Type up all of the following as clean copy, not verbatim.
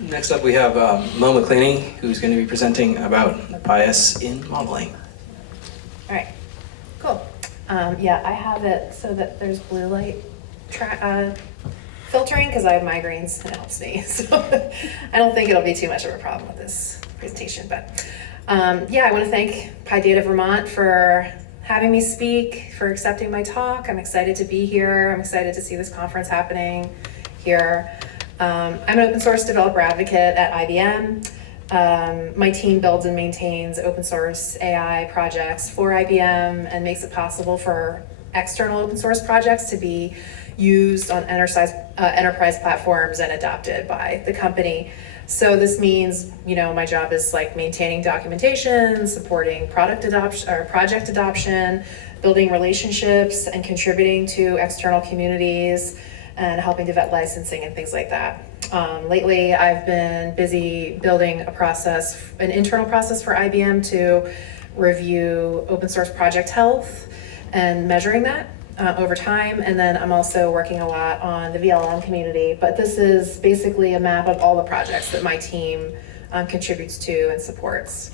Next up, we have McElaney, who's going to be presenting about bias in modeling. All right, cool. Yeah, I have it so that there's blue light filtering because I have migraines and it helps me. So I don't think it'll be too much of a problem with this presentation. But yeah, I want to thank PyData Vermont for having me speak, for accepting my talk. I'm excited to be here. I'm excited to see this conference happening here. I'm an open source developer advocate at IBM. My team builds and maintains open source AI projects for IBM and makes it possible for external open source projects to be used on enterprise platforms and adopted by the company. So this means, my job is like maintaining documentation, supporting product adoption or project adoption, building relationships and contributing to external communities, and helping to vet licensing and things like that. Lately, I've been busy building an internal process for IBM to review open source project health and measuring that over time. And then I'm also working a lot on the VLM community, but this is basically a map of all the projects that my team contributes to and supports.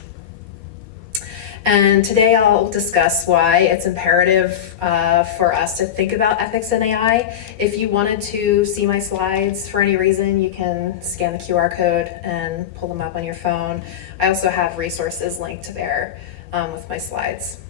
And today I'll discuss why it's imperative for us to think about ethics in AI. If you wanted to see my slides for any reason, you can scan the QR code and pull them up on your phone. I also have resources linked there with my slides.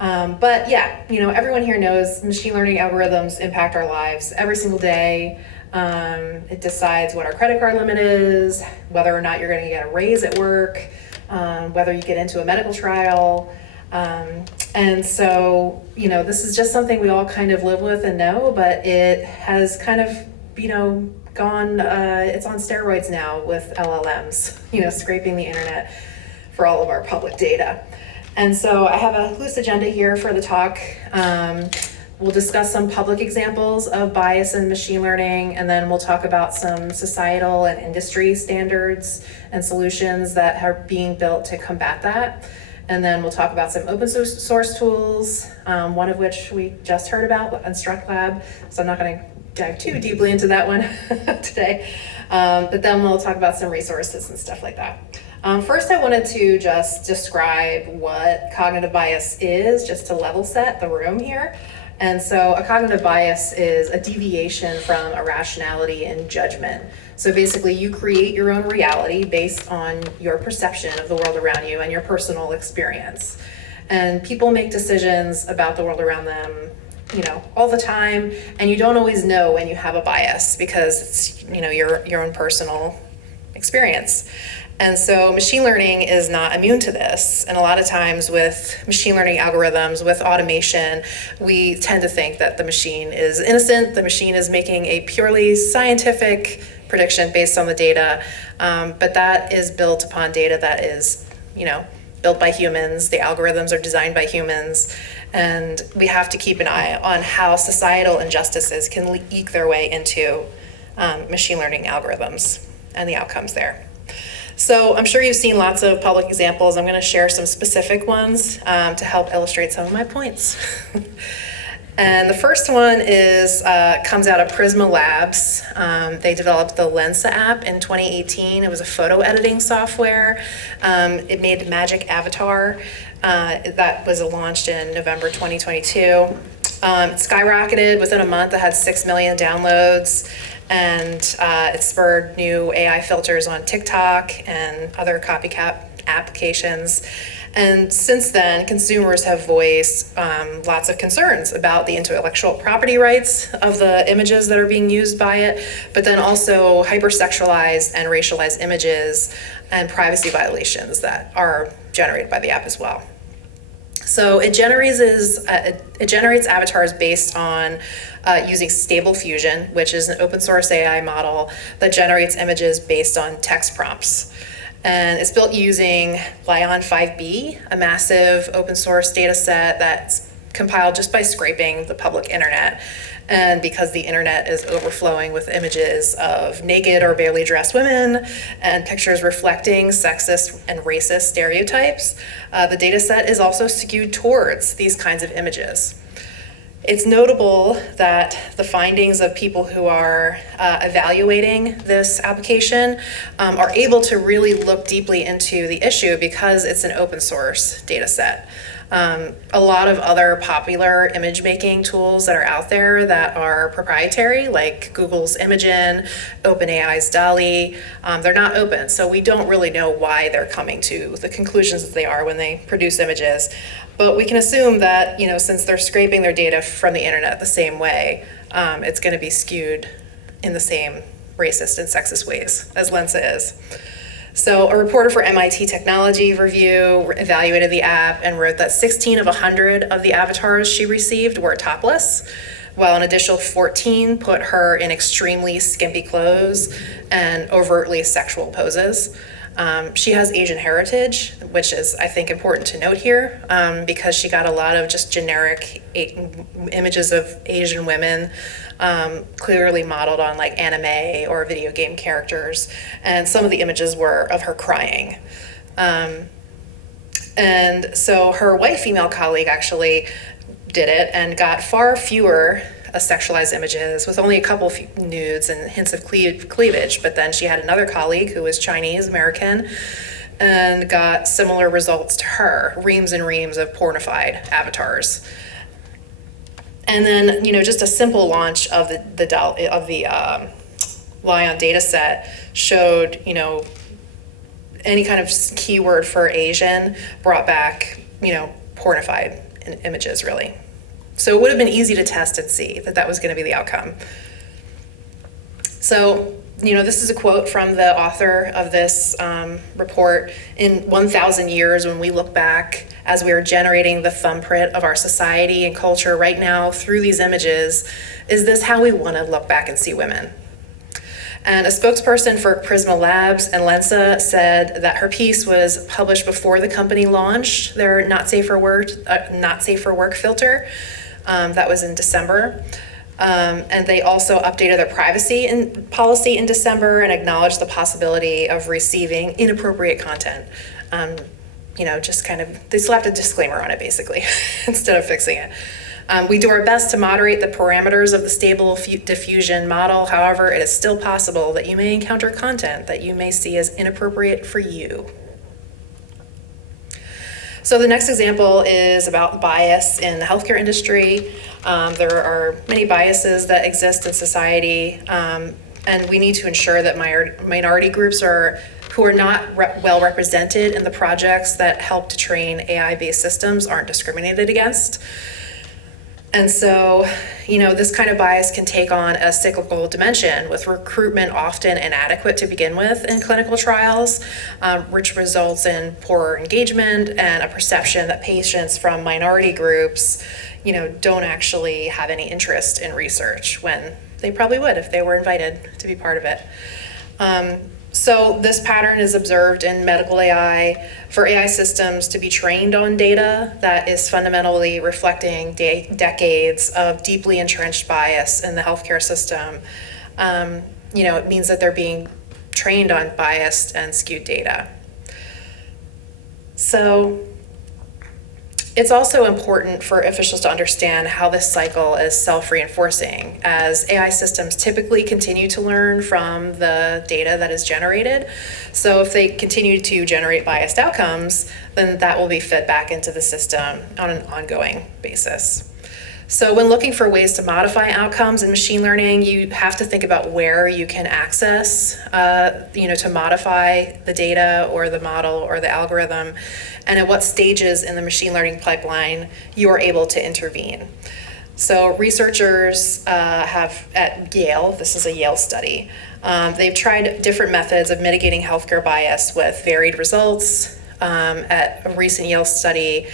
But yeah, everyone here knows machine learning algorithms impact our lives every single day. It decides what our credit card limit is, whether or not you're going to get a raise at work, whether you get into a medical trial. And so, this is just something we all kind of live with and know, but it has kind of, it's on steroids now with LLMs, scraping the internet for all of our public data. And so I have a loose agenda here for the talk. We'll discuss some public examples of bias in machine learning, and then we'll talk about some societal and industry standards and solutions that are being built to combat that. And then we'll talk about some open source tools, one of which we just heard about, InstructLab. So I'm not going to dive too deeply into that one today. But then we'll talk about some resources and stuff like that. First, I wanted to just describe what cognitive bias is, just to level set the room here. And so a cognitive bias is a deviation from a rationality and judgment. So basically you create your own reality based on your perception of the world around you and your personal experience. And people make decisions about the world around them, all the time, and you don't always know when you have a bias because it's, your own personal experience. And so machine learning is not immune to this. And a lot of times with machine learning algorithms, with automation, we tend to think that the machine is innocent, the machine is making a purely scientific prediction based on the data, but that is built upon data that is, built by humans. The algorithms are designed by humans, and we have to keep an eye on how societal injustices can eke their way into machine learning algorithms and the outcomes there. So I'm sure you've seen lots of public examples. I'm going to share some specific ones to help illustrate some of my points. And the first one is comes out of Prisma Labs. They developed the Lensa app in 2018. It was a photo editing software. It made Magic Avatar. That was launched in November 2022. It skyrocketed within a month. It had 6 million downloads. And it spurred new AI filters on TikTok and other copycat applications. And since then, consumers have voiced lots of concerns about the intellectual property rights of the images that are being used by it, but then also hypersexualized and racialized images and privacy violations that are generated by the app as well. So it generates avatars based on using Stable Diffusion, which is an open source AI model that generates images based on text prompts. And it's built using Lion 5B, a massive open source data set that's compiled just by scraping the public internet. And because the internet is overflowing with images of naked or barely dressed women and pictures reflecting sexist and racist stereotypes, the data set is also skewed towards these kinds of images. It's notable that the findings of people who are evaluating this application are able to really look deeply into the issue because it's an open source data set. A lot of other popular image making tools that are out there that are proprietary, like Google's Imagen, OpenAI's DALL-E, they're not open, so we don't really know why they're coming to the conclusions that they are when they produce images. But we can assume that, since they're scraping their data from the internet the same way, it's going to be skewed in the same racist and sexist ways as Lensa is. So a reporter for MIT Technology Review evaluated the app and wrote that 16 of 100 of the avatars she received were topless, while an additional 14 put her in extremely skimpy clothes and overtly sexual poses. She has Asian heritage, which is, I think, important to note here, because she got a lot of just generic images of Asian women, clearly modeled on like anime or video game characters, and some of the images were of her crying. And so her white female colleague actually did it and got far fewer sexualized images with only a couple of nudes and hints of cleavage, but then she had another colleague who was Chinese American and got similar results to her, reams and reams of pornified avatars. And then, just a simple launch of the Lion data set showed, any kind of keyword for Asian brought back, pornified images, really. So it would have been easy to test and see that was going to be the outcome. So, this is a quote from the author of this report. In 1,000 years, when we look back as we are generating the thumbprint of our society and culture right now through these images, is this how we want to look back and see women? And a spokesperson for Prisma Labs and Lensa said that her piece was published before the company launched their not safe for work filter. That was in December. And they also updated their privacy policy in December and acknowledged the possibility of receiving inappropriate content. They slapped a disclaimer on it basically instead of fixing it. We do our best to moderate the parameters of the stable diffusion model. However, it is still possible that you may encounter content that you may see as inappropriate for you. So the next example is about bias in the healthcare industry. There are many biases that exist in society, and we need to ensure that minority groups who are not well represented in the projects that help to train AI-based systems aren't discriminated against. And so, this kind of bias can take on a cyclical dimension, with recruitment often inadequate to begin with in clinical trials, which results in poorer engagement and a perception that patients from minority groups, don't actually have any interest in research when they probably would if they were invited to be part of it. So this pattern is observed in medical AI for AI systems to be trained on data that is fundamentally reflecting decades of deeply entrenched bias in the healthcare system. It means that they're being trained on biased and skewed data. So it's also important for officials to understand how this cycle is self-reinforcing, as AI systems typically continue to learn from the data that is generated. So if they continue to generate biased outcomes, then that will be fed back into the system on an ongoing basis. So when looking for ways to modify outcomes in machine learning, you have to think about where you can access, to modify the data or the model or the algorithm, and at what stages in the machine learning pipeline you are able to intervene. So researchers have at Yale, this is a Yale study, they've tried different methods of mitigating healthcare bias with varied results. At a recent Yale study,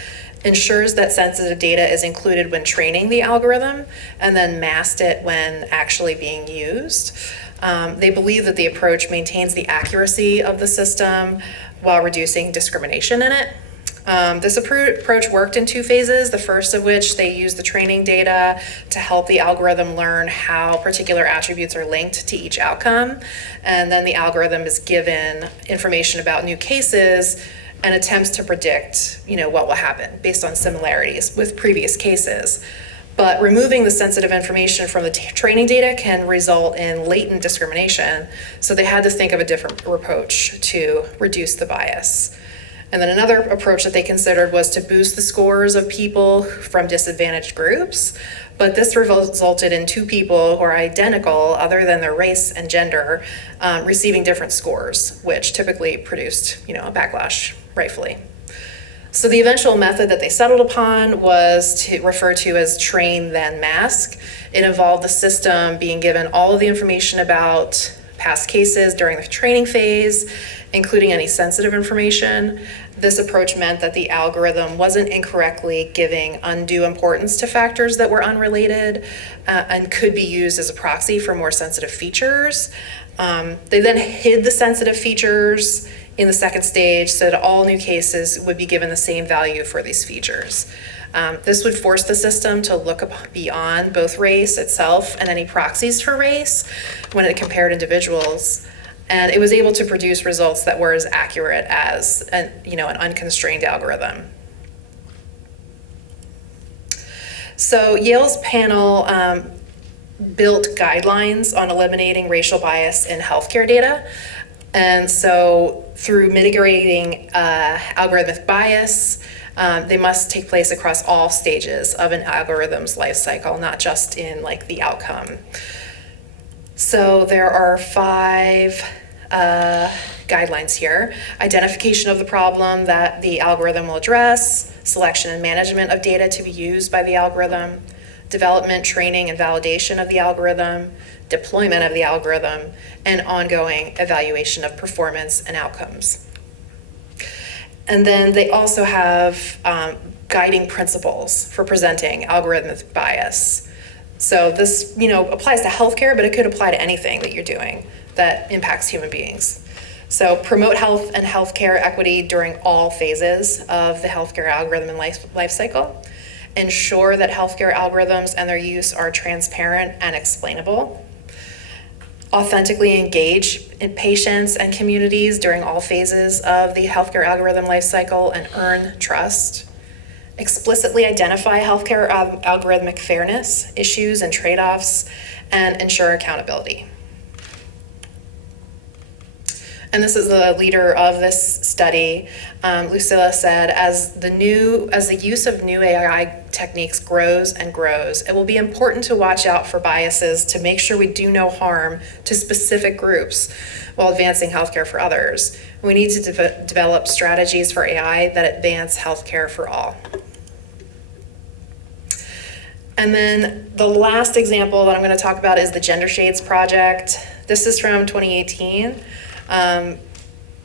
ensures that sensitive data is included when training the algorithm and then masked it when actually being used. They believe that the approach maintains the accuracy of the system while reducing discrimination in it. This approach worked in two phases, the first of which they used the training data to help the algorithm learn how particular attributes are linked to each outcome. And then the algorithm is given information about new cases and attempts to predict, what will happen based on similarities with previous cases. But removing the sensitive information from the training data can result in latent discrimination. So they had to think of a different approach to reduce the bias. And then another approach that they considered was to boost the scores of people from disadvantaged groups. But this resulted in two people who are identical, other than their race and gender, receiving different scores, which typically produced, a backlash, rightfully. So the eventual method that they settled upon was referred to as train then mask. It involved the system being given all of the information about past cases during the training phase, including any sensitive information. This approach meant that the algorithm wasn't incorrectly giving undue importance to factors that were unrelated and could be used as a proxy for more sensitive features. They then hid the sensitive features in the second stage so that all new cases would be given the same value for these features. This would force the system to look beyond both race itself and any proxies for race when it compared individuals. And it was able to produce results that were as accurate as an unconstrained algorithm. So Yale's panel built guidelines on eliminating racial bias in healthcare data. And so through mitigating algorithmic bias, they must take place across all stages of an algorithm's life cycle, not just in the outcome. So there are 5 guidelines here. Identification of the problem that the algorithm will address, selection and management of data to be used by the algorithm, development, training, and validation of the algorithm, deployment of the algorithm, and ongoing evaluation of performance and outcomes. And then they also have guiding principles for presenting algorithmic bias. So this, applies to healthcare, but it could apply to anything that you're doing that impacts human beings. So promote health and healthcare equity during all phases of the healthcare algorithm and life cycle. Ensure that healthcare algorithms and their use are transparent and explainable. Authentically engage in patients and communities during all phases of the healthcare algorithm life cycle and earn trust. Explicitly identify healthcare algorithmic fairness, issues and trade-offs, and ensure accountability. And this is the leader of this study. Lucilla said, as the use of new AI techniques grows and grows, it will be important to watch out for biases to make sure we do no harm to specific groups while advancing healthcare for others. We need to develop strategies for AI that advance healthcare for all. And then the last example that I'm going to talk about is the Gender Shades Project. This is from 2018.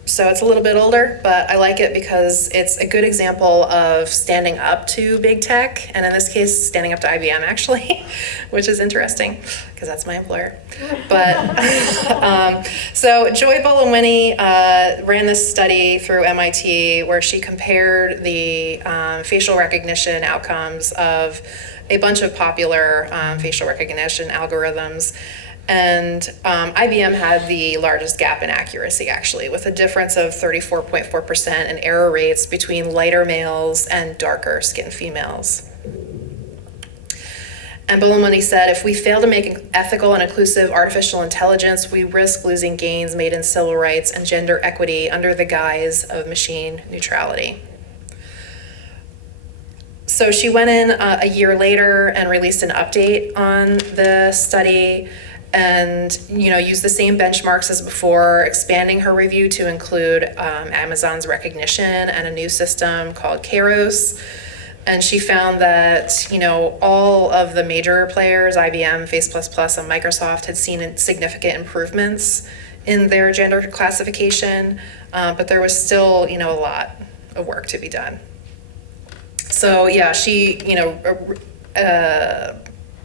So it's a little bit older, but I like it because it's a good example of standing up to big tech, and in this case, standing up to IBM actually, which is interesting because that's my employer. But so Joy Buolamwini ran this study through MIT where she compared the facial recognition outcomes of a bunch of popular facial recognition algorithms. And IBM had the largest gap in accuracy, actually, with a difference of 34.4% in error rates between lighter males and darker skinned females. And Buolamwini said, if we fail to make ethical and inclusive artificial intelligence, we risk losing gains made in civil rights and gender equity under the guise of machine neutrality. So she went in a year later and released an update on the study and used the same benchmarks as before, expanding her review to include Amazon's recognition and a new system called Kairos. And she found that all of the major players, IBM, Face++, and Microsoft, had seen significant improvements in their gender classification, but there was still a lot of work to be done. So yeah, she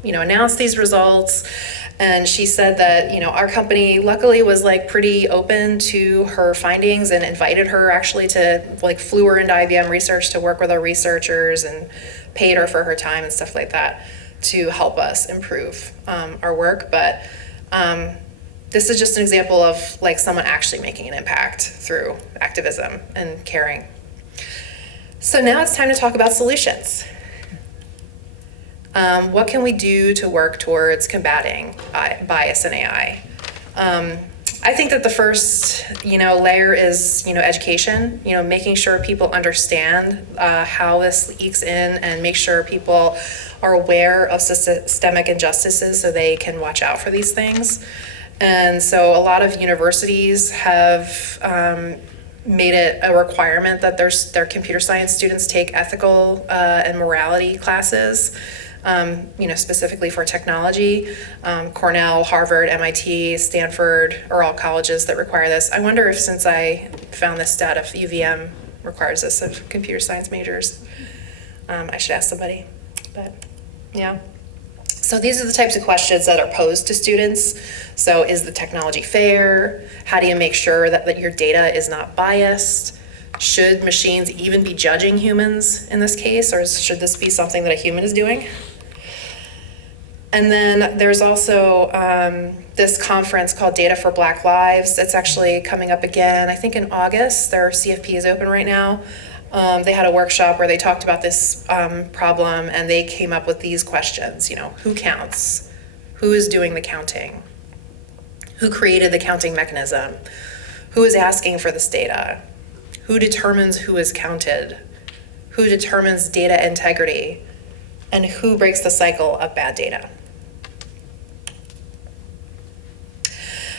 announced these results. And she said that, our company luckily was pretty open to her findings and invited her actually to flew her into IBM research to work with our researchers and paid her for her time and stuff like that to help us improve our work. But this is just an example of someone actually making an impact through activism and caring. So now it's time to talk about solutions. What can we do to work towards combating bias in AI? I think that the first, layer is, education, making sure people understand how this leaks in and make sure people are aware of systemic injustices so they can watch out for these things. And so a lot of universities have made it a requirement that their computer science students take ethical and morality classes. Specifically for technology. Cornell, Harvard, MIT, Stanford are all colleges that require this. I wonder if, since I found this stat, if UVM requires this of computer science majors. I should ask somebody, but yeah. So these are the types of questions that are posed to students. So is the technology fair? How do you make sure that your data is not biased? Should machines even be judging humans in this case, or should this be something that a human is doing? And then there's also this conference called Data for Black Lives. It's actually coming up again, I think in August. Their CFP is open right now. They had a workshop where they talked about this problem, and they came up with these questions. Who counts? Who is doing the counting? Who created the counting mechanism? Who is asking for this data? Who determines who is counted? Who determines data integrity? And who breaks the cycle of bad data?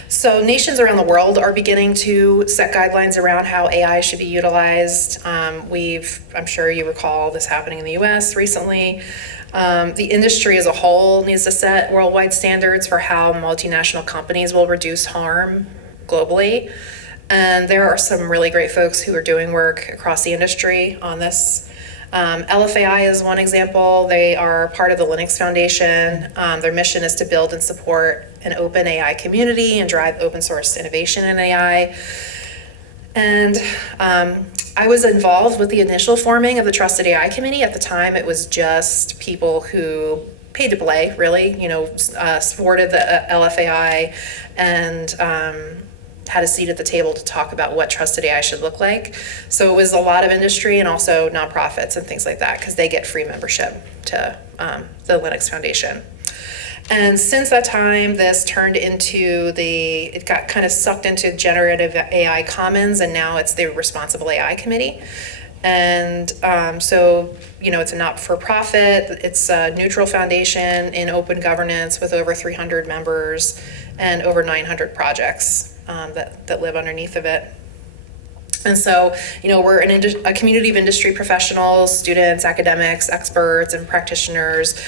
So nations around the world are beginning to set guidelines around how AI should be utilized. I'm sure you recall this happening in the US recently. The industry as a whole needs to set worldwide standards for how multinational companies will reduce harm globally. And there are some really great folks who are doing work across the industry on this. LFAI is one example. They are part of the Linux Foundation. Their mission is to build and support an open AI community and drive open source innovation in AI. And I was involved with the initial forming of the Trusted AI Committee. At the time, it was just people who paid to play, really, supported the LFAI and had a seat at the table to talk about what trusted AI should look like. So it was a lot of industry and also nonprofits and things like that, because they get free membership to the Linux Foundation. And since that time, this turned into it got kind of sucked into Generative AI Commons, and now it's the Responsible AI Committee. And so, it's a not-for-profit, it's a neutral foundation in open governance with over 300 members and over 900 projects that live underneath of it. And so, we're a community of industry professionals, students, academics, experts, and practitioners.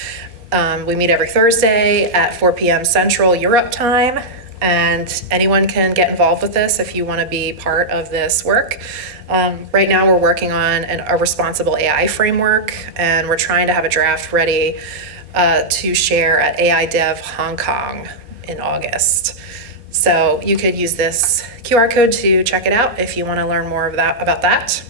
We meet every Thursday at 4 p.m. Central Europe time, and anyone can get involved with this if you want to be part of this work. Right now we're working on a responsible AI framework, and we're trying to have a draft ready to share at AI Dev Hong Kong in August. So you could use this QR code to check it out if you want to learn more about that.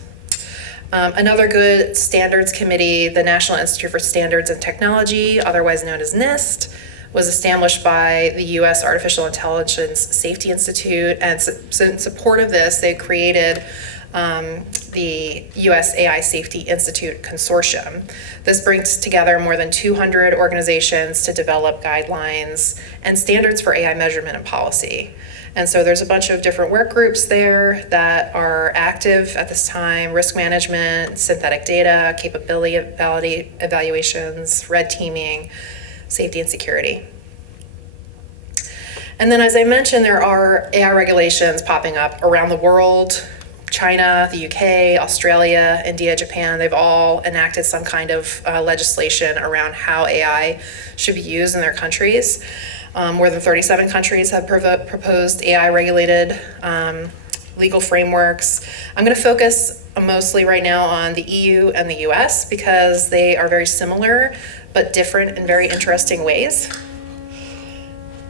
Another good standards committee, the National Institute for Standards and Technology, otherwise known as NIST, was established by the U.S. Artificial Intelligence Safety Institute. And so in support of this, they created the U.S. AI Safety Institute Consortium. This brings together more than 200 organizations to develop guidelines and standards for AI measurement and policy. And so there's a bunch of different work groups there that are active at this time: risk management, synthetic data, capability evaluations, red teaming, safety and security. And then, as I mentioned, there are AI regulations popping up around the world. China, the UK, Australia, India, Japan, they've all enacted some kind of legislation around how AI should be used in their countries. More than 37 countries have proposed AI-regulated legal frameworks. I'm going to focus mostly right now on the EU and the US because they are very similar but different in very interesting ways.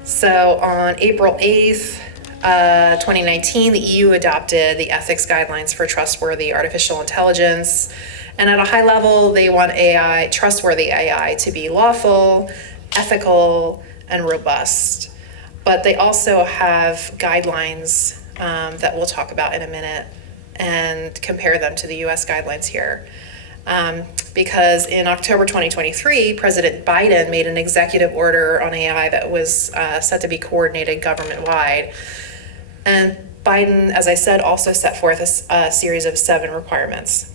So on April 8th, 2019, the EU adopted the ethics guidelines for trustworthy artificial intelligence. And at a high level, they want trustworthy AI to be lawful, ethical, and robust. But they also have guidelines that we'll talk about in a minute and compare them to the US guidelines here. Because in October 2023, President Biden made an executive order on AI that was set to be coordinated government-wide. And Biden, as I said, also set forth a series of 7 requirements.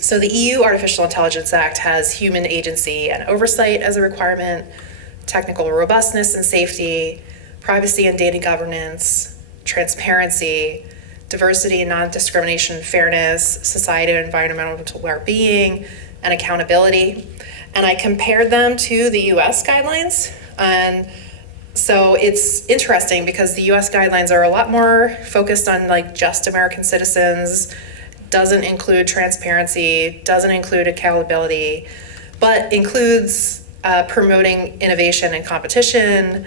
So the EU Artificial Intelligence Act has human agency and oversight as a requirement, technical robustness and safety, privacy and data governance, transparency, diversity and non-discrimination, fairness, society and environmental well-being, and accountability. And I compared them to the US guidelines. And so it's interesting because the US guidelines are a lot more focused on like just American citizens, doesn't include transparency, doesn't include accountability, but includes promoting innovation and competition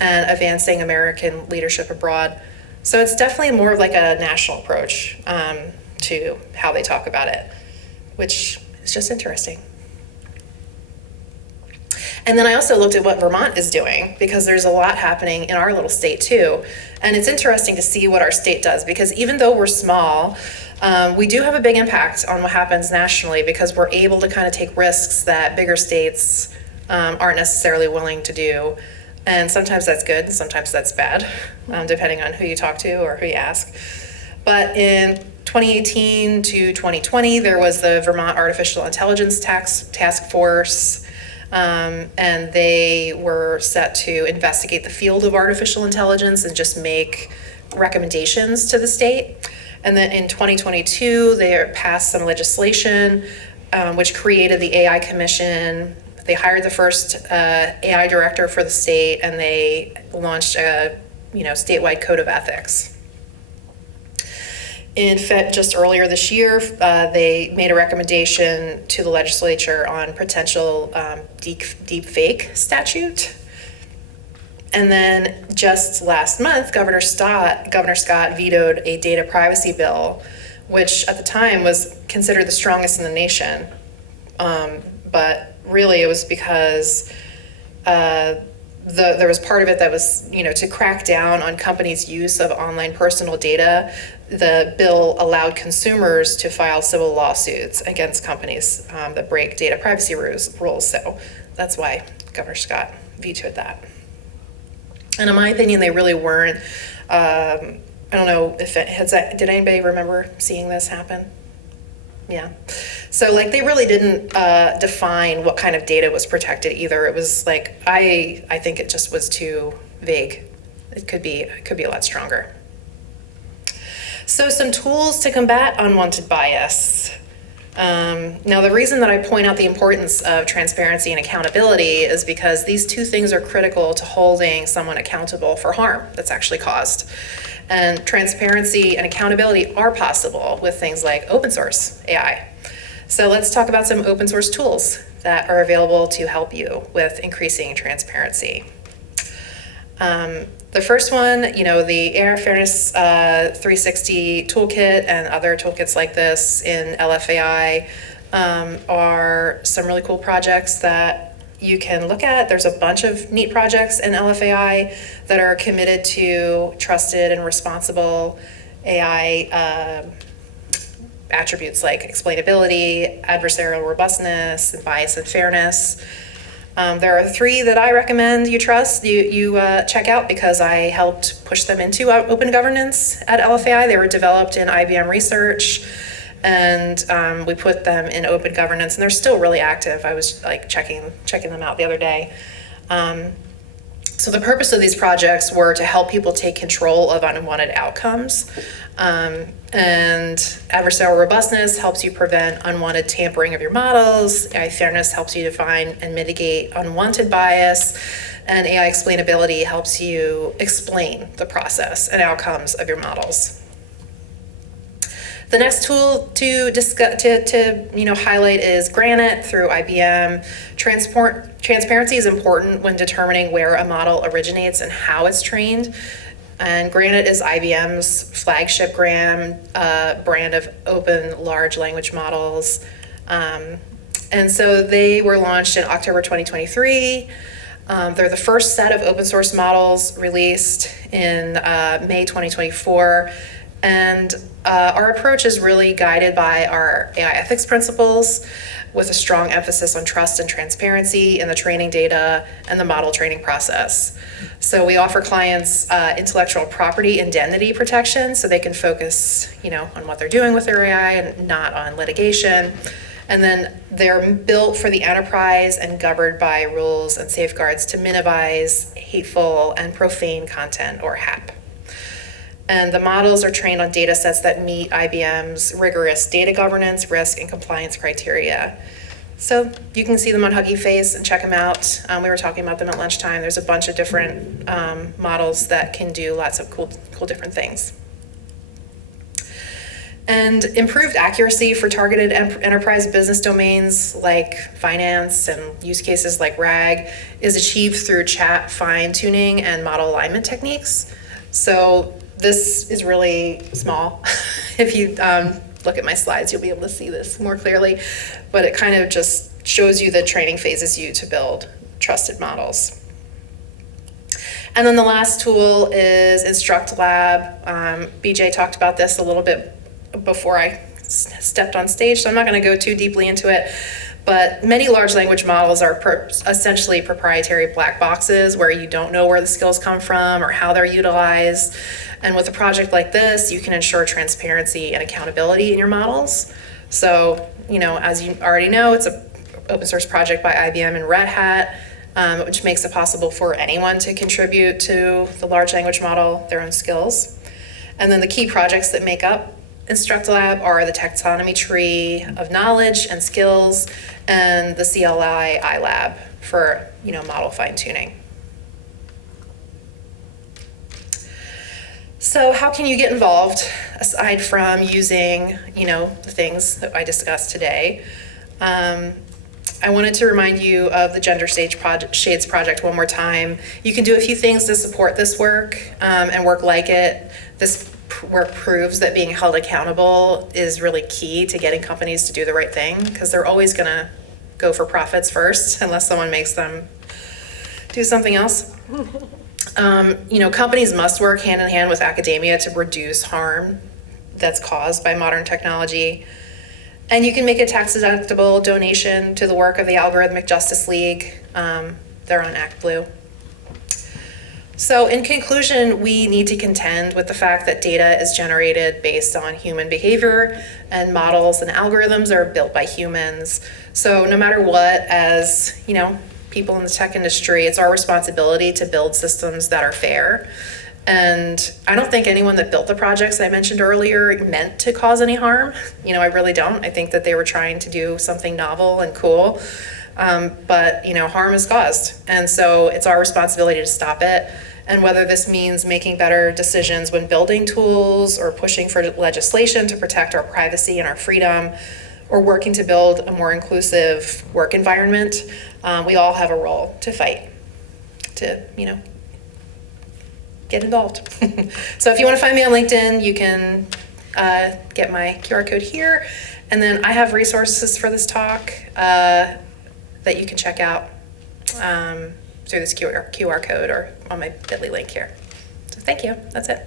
and advancing American leadership abroad. So it's definitely more of like a national approach to how they talk about it, which is just interesting. And then I also looked at what Vermont is doing because there's a lot happening in our little state too. And it's interesting to see what our state does because even though we're small, we do have a big impact on what happens nationally because we're able to kind of take risks that bigger states aren't necessarily willing to do. And sometimes that's good, and sometimes that's bad, depending on who you talk to or who you ask. But in 2018 to 2020, there was the Vermont Artificial Intelligence Task Force, and they were set to investigate the field of artificial intelligence and just make recommendations to the state. And then in 2022, they passed some legislation which created the AI Commission. They hired the first AI director for the state, and they launched a statewide code of ethics. In fact, just earlier this year, they made a recommendation to the legislature on potential deep fake statute. And then just last month, Governor Scott vetoed a data privacy bill, which at the time was considered the strongest in the nation. But really it was because there was part of it that was, to crack down on companies' use of online personal data. The bill allowed consumers to file civil lawsuits against companies that break data privacy rules. So that's why Governor Scott vetoed that. And in my opinion, they really weren't. I don't know if did anybody remember seeing this happen? Yeah. So they really didn't define what kind of data was protected either. It was I think it just was too vague. It could be a lot stronger. So some tools to combat unwanted bias. Now the reason that I point out the importance of transparency and accountability is because these two things are critical to holding someone accountable for harm that's actually caused. And transparency and accountability are possible with things like open source AI. So let's talk about some open source tools that are available to help you with increasing transparency. The first one, the AI Fairness 360 toolkit and other toolkits like this in LFAI are some really cool projects that you can look at. There's a bunch of neat projects in LFAI that are committed to trusted and responsible AI attributes like explainability, adversarial robustness, and bias and fairness. There are 3 that I recommend you check out because I helped push them into open governance at LFAI. They were developed in IBM research, and we put them in open governance, and they're still really active. I was checking them out the other day. So the purpose of these projects were to help people take control of unwanted outcomes. And adversarial robustness helps you prevent unwanted tampering of your models. AI fairness helps you define and mitigate unwanted bias. And AI explainability helps you explain the process and outcomes of your models. The next tool to discuss, to highlight is Granite through IBM. Transparency is important when determining where a model originates and how it's trained. And Granite is IBM's flagship brand of open large language models. And so they were launched in October 2023. They're the first set of open source models released in May 2024. And our approach is really guided by our AI ethics principles with a strong emphasis on trust and transparency in the training data and the model training process. So we offer clients intellectual property indemnity protection so they can focus, on what they're doing with their AI and not on litigation. And then they're built for the enterprise and governed by rules and safeguards to minimize hateful and profane content or HAP. And the models are trained on data sets that meet IBM's rigorous data governance, risk, and compliance criteria. So you can see them on Hugging Face and check them out. We were talking about them at lunchtime. There's a bunch of different models that can do lots of cool different things. And improved accuracy for targeted enterprise business domains like finance and use cases like RAG is achieved through chat fine-tuning and model alignment techniques. So this is really small. If you look at my slides, you'll be able to see this more clearly, but it kind of just shows you the training phases used to build trusted models. And then the last tool is InstructLab. BJ talked about this a little bit before I stepped on stage, so I'm not going to go too deeply into it. But many large language models are essentially proprietary black boxes where you don't know where the skills come from or how they're utilized. And with a project like this, you can ensure transparency and accountability in your models. So, as you already know, it's an open source project by IBM and Red Hat, which makes it possible for anyone to contribute to the large language model, their own skills. And then the key projects that make up InstructLab are the taxonomy tree of knowledge and skills and the CLI iLab for, model fine-tuning. So how can you get involved aside from using, the things that I discussed today? I wanted to remind you of the Gender Shades Project one more time. You can do a few things to support this work and work like it. This work proves that being held accountable is really key to getting companies to do the right thing, because they're always going to go for profits first unless someone makes them do something else. Companies must work hand in hand with academia to reduce harm that's caused by modern technology. And you can make a tax-deductible donation to the work of the Algorithmic Justice League. They're on ActBlue. So in conclusion, we need to contend with the fact that data is generated based on human behavior, and models and algorithms are built by humans. So no matter what, as people in the tech industry, it's our responsibility to build systems that are fair. And I don't think anyone that built the projects I mentioned earlier meant to cause any harm. I really don't. I think that they were trying to do something novel and cool. But harm is caused. And so it's our responsibility to stop it. And whether this means making better decisions when building tools or pushing for legislation to protect our privacy and our freedom, or working to build a more inclusive work environment, we all have a role to fight, to, get involved. So if you want to find me on LinkedIn, you can get my QR code here. And then I have resources for this talk that you can check out through this QR code or on my bit.ly link here. So thank you. That's it.